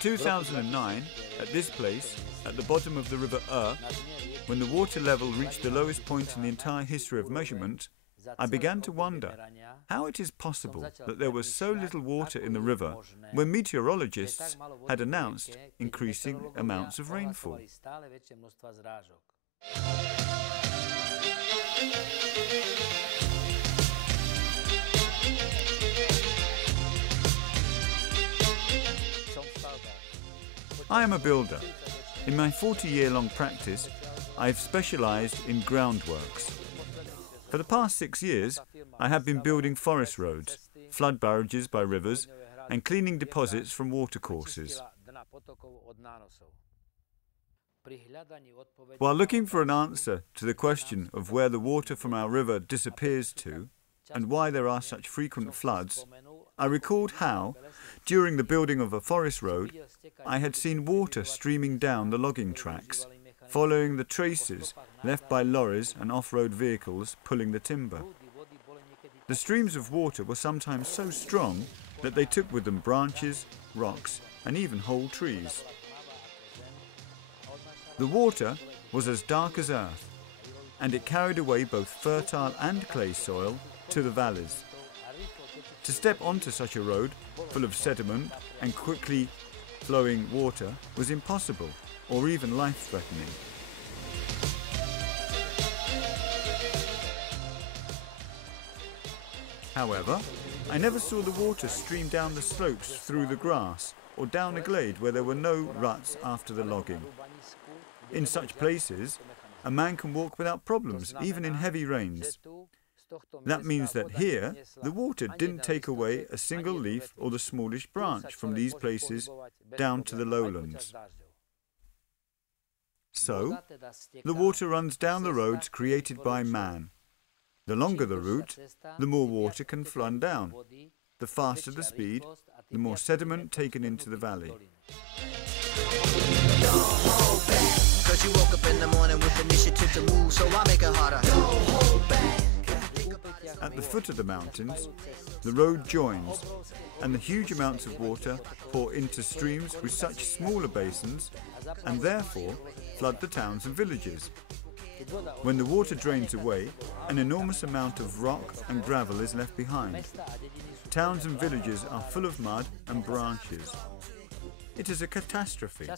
2009, at this place, at the bottom of the River when the water level reached the lowest point in the entire history of measurement, I began to wonder how it is possible that there was so little water in the river when meteorologists had announced increasing amounts of rainfall. I am a builder. In my 40-year-long practice, I have specialized in groundworks. For the past 6 years, I have been building forest roads, flood barrages by rivers, and cleaning deposits from watercourses. While looking for an answer to the question of where the water from our river disappears to, and why there are such frequent floods, I recalled how, during the building of a forest road, I had seen water streaming down the logging tracks, following the traces left by lorries and off-road vehicles pulling the timber. The streams of water were sometimes so strong that they took with them branches, rocks, and even whole trees. The water was as dark as earth, and it carried away both fertile and clay soil to the valleys. To step onto such a road full of sediment and quickly flowing water was impossible, or even life-threatening. However, I never saw the water stream down the slopes through the grass or down a glade where there were no ruts after the logging. In such places, a man can walk without problems, even in heavy rains. That means that here, the water didn't take away a single leaf or the smallest branch from these places down to the lowlands. So, the water runs down the roads created by man. The longer the route, the more water can flow down. The faster the speed, the more sediment taken into the valley. Cause you woke up in the morning with initiative to move, so I make it harder. At the foot of the mountains, the road joins, and the huge amounts of water pour into streams with such smaller basins, and therefore flood the towns and villages. When the water drains away, an enormous amount of rock and gravel is left behind. Towns and villages are full of mud and branches. It is a catastrophe.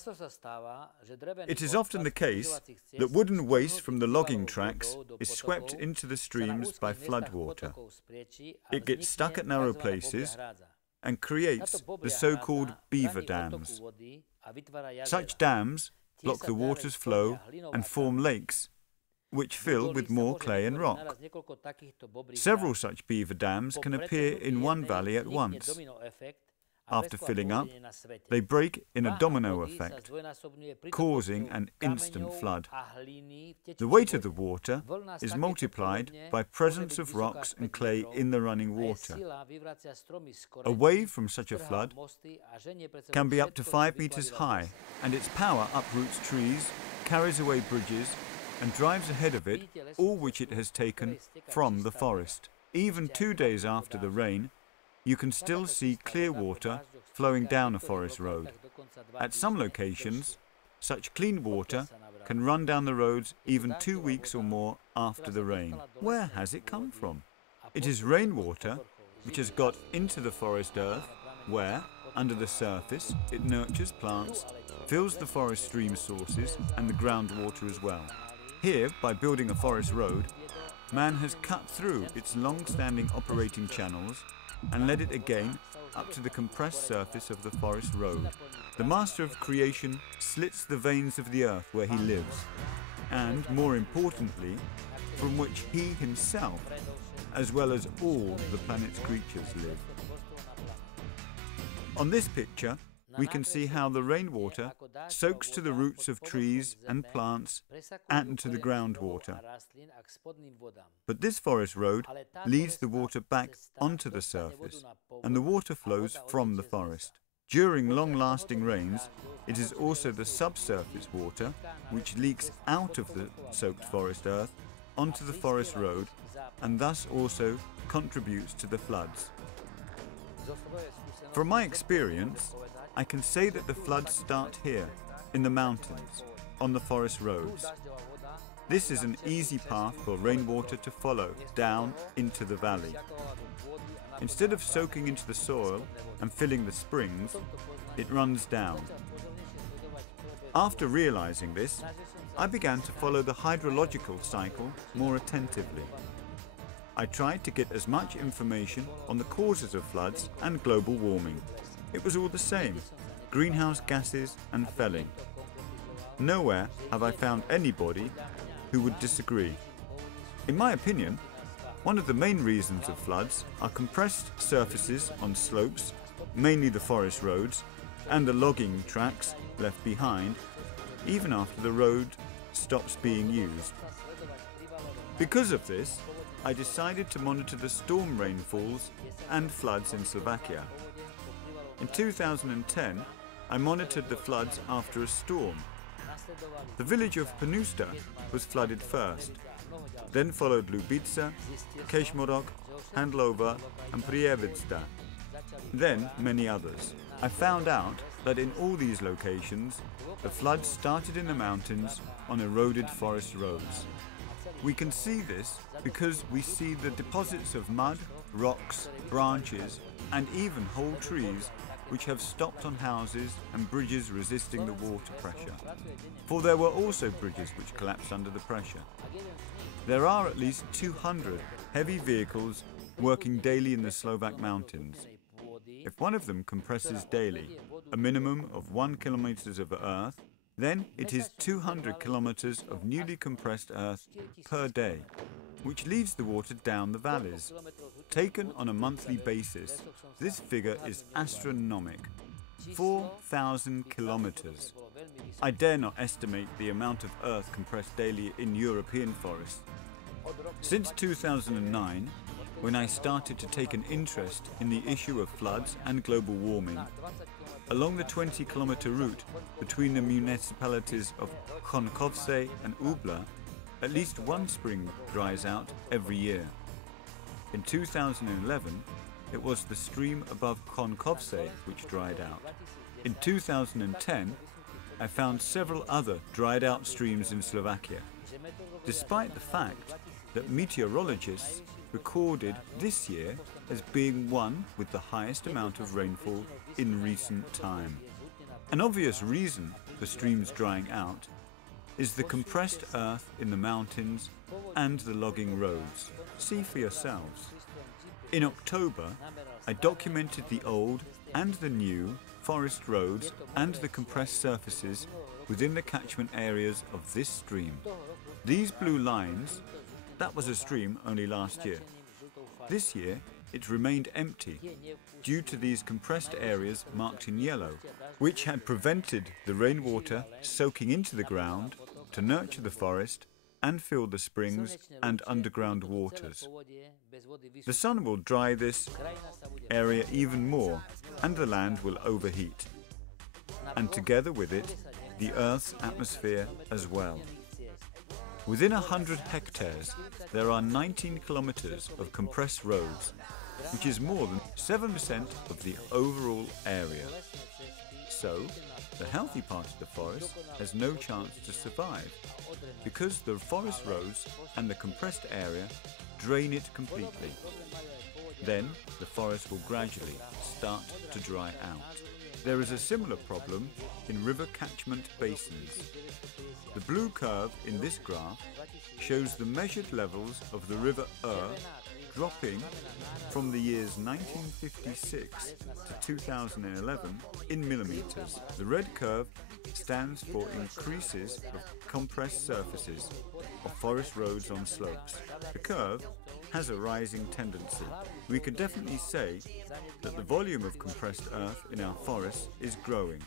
It is often the case that wooden waste from the logging tracks is swept into the streams by floodwater. It gets stuck at narrow places and creates the so-called beaver dams. Such dams block the water's flow and form lakes, which fill with more clay and rock. Several such beaver dams can appear in one valley at once. After filling up, they break in a domino effect, causing an instant flood. The weight of the water is multiplied by presence of rocks and clay in the running water. A wave from such a flood can be up to 5 meters high, and its power uproots trees, carries away bridges, and drives ahead of it all which it has taken from the forest. Even 2 days after the rain, you can still see clear water flowing down a forest road. At some locations, such clean water can run down the roads even 2 weeks or more after the rain. Where has it come from? It is rainwater which has got into the forest earth, where, under the surface, it nurtures plants, fills the forest stream sources and the groundwater as well. Here, by building a forest road, man has cut through its long-standing operating channels and led it again up to the compressed surface of the forest road. The master of creation slits the veins of the earth where he lives, and, more importantly, from which he himself, as well as all the planet's creatures, live. On this picture, we can see how the rainwater soaks to the roots of trees and plants and to the groundwater. But this forest road leads the water back onto the surface, and the water flows from the forest. During long-lasting rains, it is also the subsurface water which leaks out of the soaked forest earth onto the forest road, and thus also contributes to the floods. From my experience, I can say that the floods start here, in the mountains, on the forest roads. This is an easy path for rainwater to follow down into the valley. Instead of soaking into the soil and filling the springs, it runs down. After realizing this, I began to follow the hydrological cycle more attentively. I tried to get as much information on the causes of floods and global warming. It was all the same: greenhouse gases and felling. Nowhere have I found anybody who would disagree. In my opinion, one of the main reasons of floods are compressed surfaces on slopes, mainly the forest roads, and the logging tracks left behind, even after the road stops being used. Because of this, I decided to monitor the storm rainfalls and floods in Slovakia. In 2010, I monitored the floods after a storm. The village of Penusta was flooded first. Then followed Lubica, Kežmarok, Handlova and Prievidza. Then many others. I found out that in all these locations, the floods started in the mountains on eroded forest roads. We can see this because we see the deposits of mud, rocks, branches and even whole trees which have stopped on houses and bridges resisting the water pressure. For there were also bridges which collapsed under the pressure. There are at least 200 heavy vehicles working daily in the Slovak mountains. If one of them compresses daily a minimum of 1 kilometer of earth, then it is 200 kilometers of newly compressed earth per day, which leads the water down the valleys. Taken on a monthly basis, this figure is astronomical: 4,000 kilometers. I dare not estimate the amount of earth compressed daily in European forests. Since 2009, when I started to take an interest in the issue of floods and global warming, along the 20-kilometer route between the municipalities of Chonkovce and Ubla, at least one spring dries out every year. In 2011, it was the stream above Chonkovce which dried out. In 2010, I found several other dried out streams in Slovakia, despite the fact that meteorologists recorded this year as being one with the highest amount of rainfall in recent time. An obvious reason for streams drying out is the compressed earth in the mountains and the logging roads. See for yourselves. In October, I documented the old and the new forest roads and the compressed surfaces within the catchment areas of this stream. These blue lines, that was a stream only last year. This year, it remained empty due to these compressed areas marked in yellow, which had prevented the rainwater soaking into the ground to nurture the forest and fill the springs and underground waters. The sun will dry this area even more, and the land will overheat, and together with it, the Earth's atmosphere as well. Within 100 hectares, there are 19 kilometers of compressed roads, which is more than 7% of the overall area. So, the healthy part of the forest has no chance to survive, because the forest roads and the compressed area drain it completely. Then, the forest will gradually start to dry out. There is a similar problem in river catchment basins. The blue curve in this graph shows the measured levels of the river dropping from the years 1956 to 2011 in millimeters. The red curve stands for increases of compressed surfaces of forest roads on slopes. The curve has a rising tendency. We could definitely say that the volume of compressed earth in our forests is growing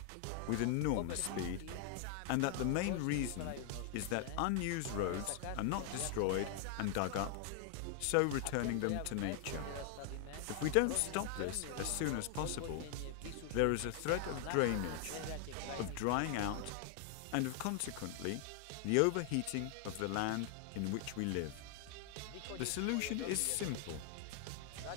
with enormous speed, and that the main reason is that unused roads are not destroyed and dug up, so returning them to nature. If we don't stop this as soon as possible, there is a threat of drainage, of drying out, and of consequently the overheating of the land in which we live. The solution is simple.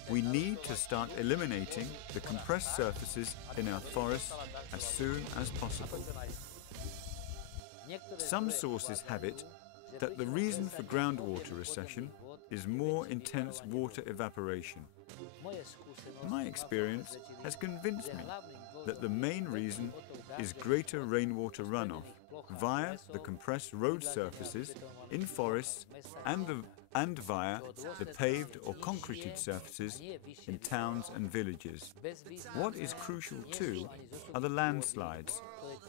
we need to start eliminating the compressed surfaces in our forests as soon as possible. Some sources have it that the reason for groundwater recession is more intense water evaporation. My experience has convinced me that the main reason is greater rainwater runoff via the compressed road surfaces in forests and via the paved or concreted surfaces in towns and villages. What is crucial too are the landslides,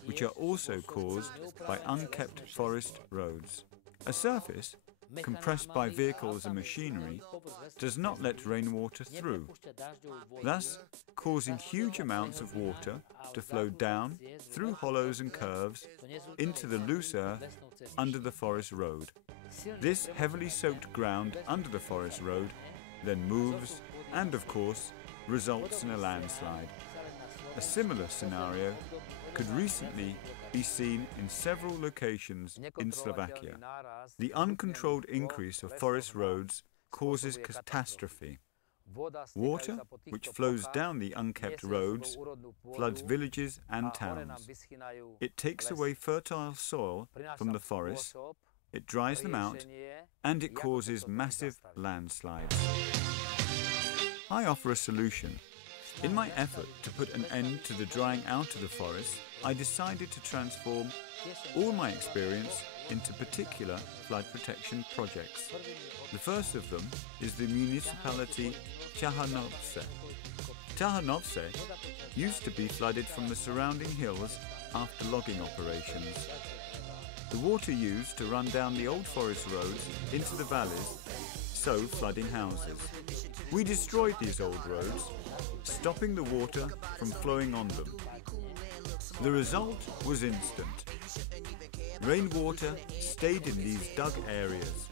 which are also caused by unkept forest roads. A surface compressed by vehicles and machinery does not let rainwater through, thus causing huge amounts of water to flow down through hollows and curves into the loose earth under the forest road. This heavily soaked ground under the forest road then moves and, of course, results in a landslide. A similar scenario could recently be seen in several locations in Slovakia. The uncontrolled increase of forest roads causes catastrophe. Water, which flows down the unkept roads, floods villages and towns. It takes away fertile soil from the forests, it dries them out, and it causes massive landslides. I offer a solution. In my effort to put an end to the drying out of the forest, I decided to transform all my experience into particular flood protection projects. The first of them is the municipality Chahanovce. Chahanovce used to be flooded from the surrounding hills after logging operations. The water used to run down the old forest roads into the valleys, so flooding houses. We destroyed these old roads, stopping the water from flowing on them. The result was instant. Rainwater stayed in these dug areas.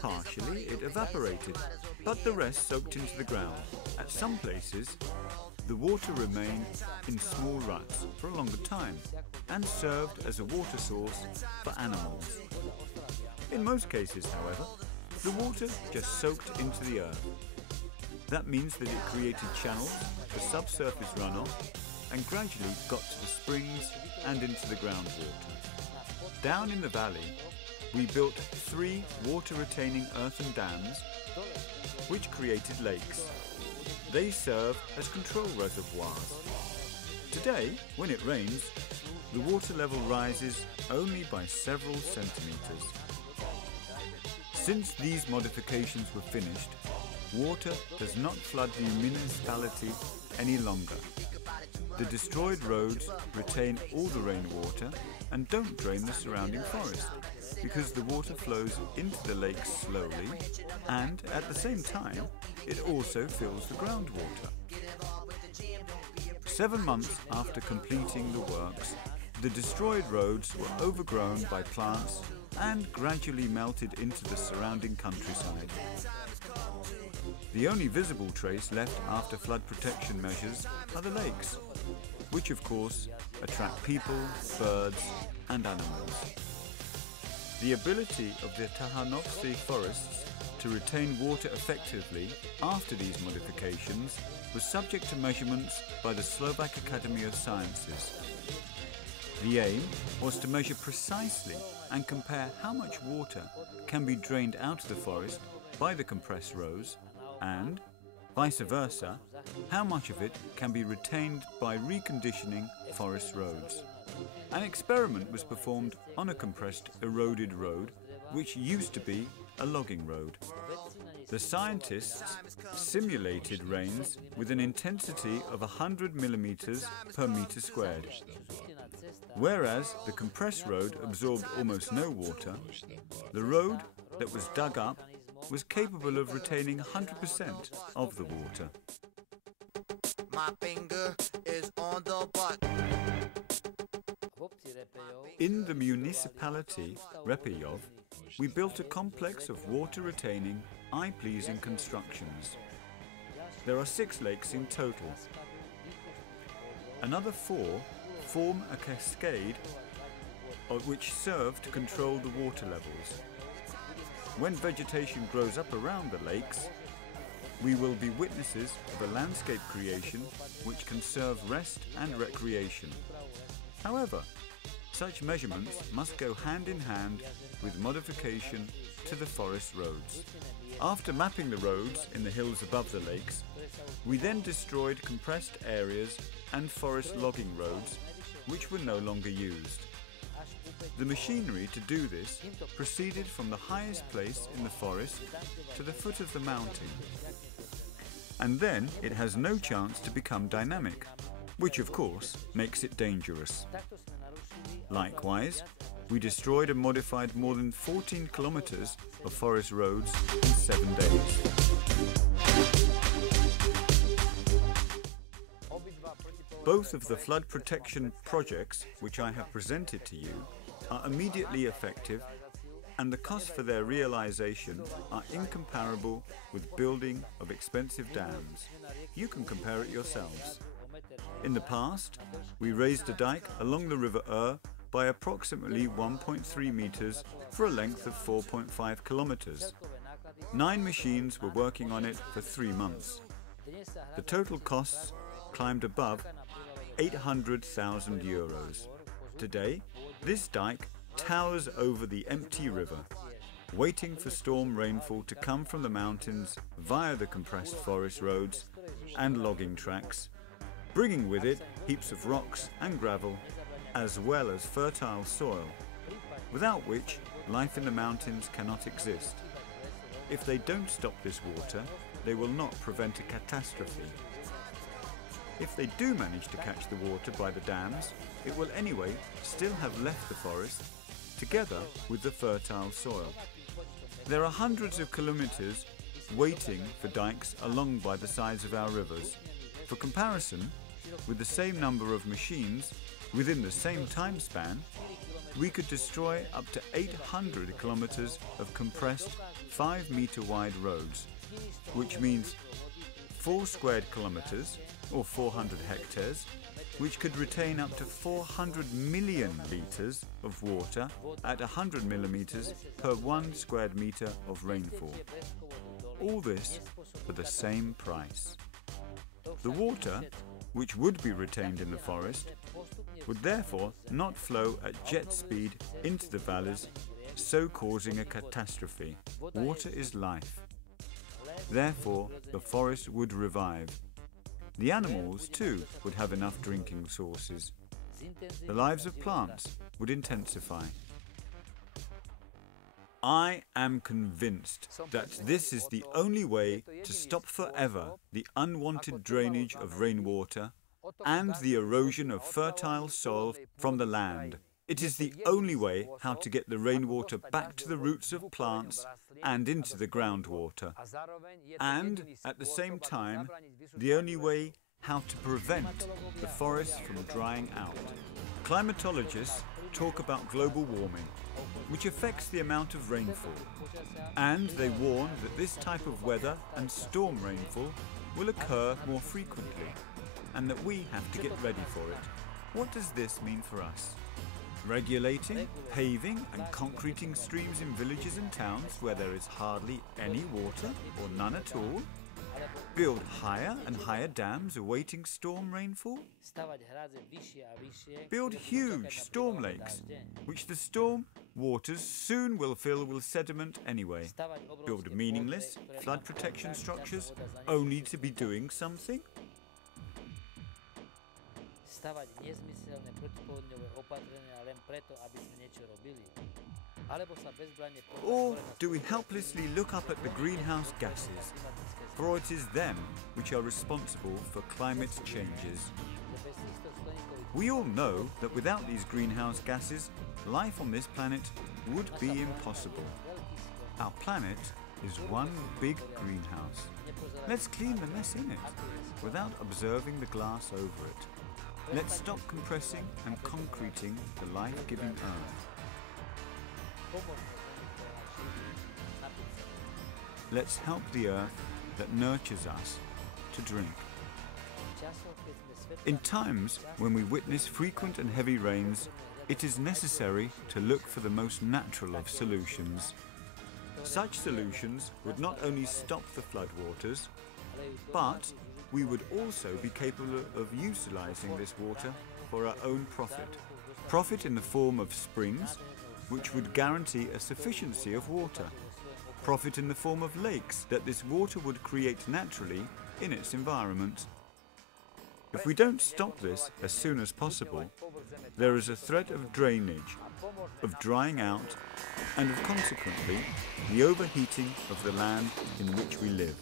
Partially it evaporated, but the rest soaked into the ground. At some places, the water remained in small ruts for a longer time and served as a water source for animals. In most cases, however, the water just soaked into the earth. That means that it created channels for subsurface runoff and gradually got to the springs and into the groundwater. Down in the valley, we built 3 water-retaining earthen dams which created lakes. They serve as control reservoirs. Today, when it rains, the water level rises only by several centimeters. Since these modifications were finished, water does not flood the municipality any longer. The destroyed roads retain all the rainwater and don't drain the surrounding forest, because the water flows into the lakes slowly and, at the same time, it also fills the groundwater. 7 months after completing the works, the destroyed roads were overgrown by plants and gradually melted into the surrounding countryside. The only visible trace left after flood protection measures are the lakes, which of course attract people, birds and animals. The ability of the Chahanovce forests to retain water effectively after these modifications was subject to measurements by the Slovak Academy of Sciences. The aim was to measure precisely and compare how much water can be drained out of the forest by the compressed rows and, vice versa, how much of it can be retained by reconditioning forest roads. An experiment was performed on a compressed, eroded road which used to be a logging road. The scientists simulated rains with an intensity of 100 millimeters per meter squared. Whereas the compressed road absorbed almost no water, the road that was dug up was capable of retaining 100% of the water. My finger is on the button. In the municipality Repejov, we built a complex of water-retaining, eye-pleasing constructions. There are 6 lakes in total. Another 4 form a cascade which serve to control the water levels. When vegetation grows up around the lakes, we will be witnesses of a landscape creation which can serve rest and recreation. However, such measurements must go hand in hand with modification to the forest roads. After mapping the roads in the hills above the lakes, we then destroyed compressed areas and forest logging roads which were no longer used. The machinery to do this proceeded from the highest place in the forest to the foot of the mountain. And then it has no chance to become dynamic, which of course makes it dangerous. Likewise, we destroyed and modified more than 14 kilometers of forest roads in 7 days. Both of the flood protection projects which I have presented to you are immediately effective, and the costs for their realization are incomparable with building of expensive dams. You can compare it yourselves. In the past, we raised a dike along the River by approximately 1.3 meters for a length of 4.5 kilometers. 9 machines were working on it for 3 months. The total costs climbed above 800,000 euros. Today, this dike towers over the empty river, waiting for storm rainfall to come from the mountains via the compressed forest roads and logging tracks, bringing with it heaps of rocks and gravel, as well as fertile soil, without which life in the mountains cannot exist. If they don't stop this water, they will not prevent a catastrophe. If they do manage to catch the water by the dams, it will anyway still have left the forest, together with the fertile soil. There are hundreds of kilometers waiting for dikes along by the sides of our rivers. For comparison, with the same number of machines, within the same time span, we could destroy up to 800 kilometers of compressed 5-meter wide roads, which means 4 squared kilometers, or 400 hectares, which could retain up to 400 million litres of water at 100 millimeters per 1 squared meter of rainfall. All this for the same price. The water, which would be retained in the forest, would therefore not flow at jet speed into the valleys, so causing a catastrophe. Water is life. Therefore, the forest would revive. The animals, too, would have enough drinking sources. The lives of plants would intensify. I am convinced that this is the only way to stop forever the unwanted drainage of rainwater and the erosion of fertile soil from the land. It is the only way how to get the rainwater back to the roots of plants and into the groundwater. And, at the same time, the only way how to prevent the forest from drying out. Climatologists talk about global warming, which affects the amount of rainfall. And they warn that this type of weather and storm rainfall will occur more frequently, and that we have to get ready for it. What does this mean for us? Regulating, paving and concreting streams in villages and towns where there is hardly any water or none at all? Build higher and higher dams awaiting storm rainfall? Build huge storm lakes, which the storm waters soon will fill with sediment anyway. Build meaningless flood protection structures only to be doing something? Or do we helplessly look up at the greenhouse gases, for it is them which are responsible for climate changes? We all know that without these greenhouse gases, life on this planet would be impossible. Our planet is one big greenhouse. Let's clean the mess in it, without observing the glass over it. Let's stop compressing and concreting the life-giving earth. Let's help the earth that nurtures us to drink. In times when we witness frequent and heavy rains, it is necessary to look for the most natural of solutions. Such solutions would not only stop the floodwaters, But we would also be capable of utilizing this water for our own profit. Profit in the form of springs, which would guarantee a sufficiency of water. Profit in the form of lakes that this water would create naturally in its environment. If we don't stop this as soon as possible, there is a threat of drainage, of drying out, and of consequently the overheating of the land in which we live.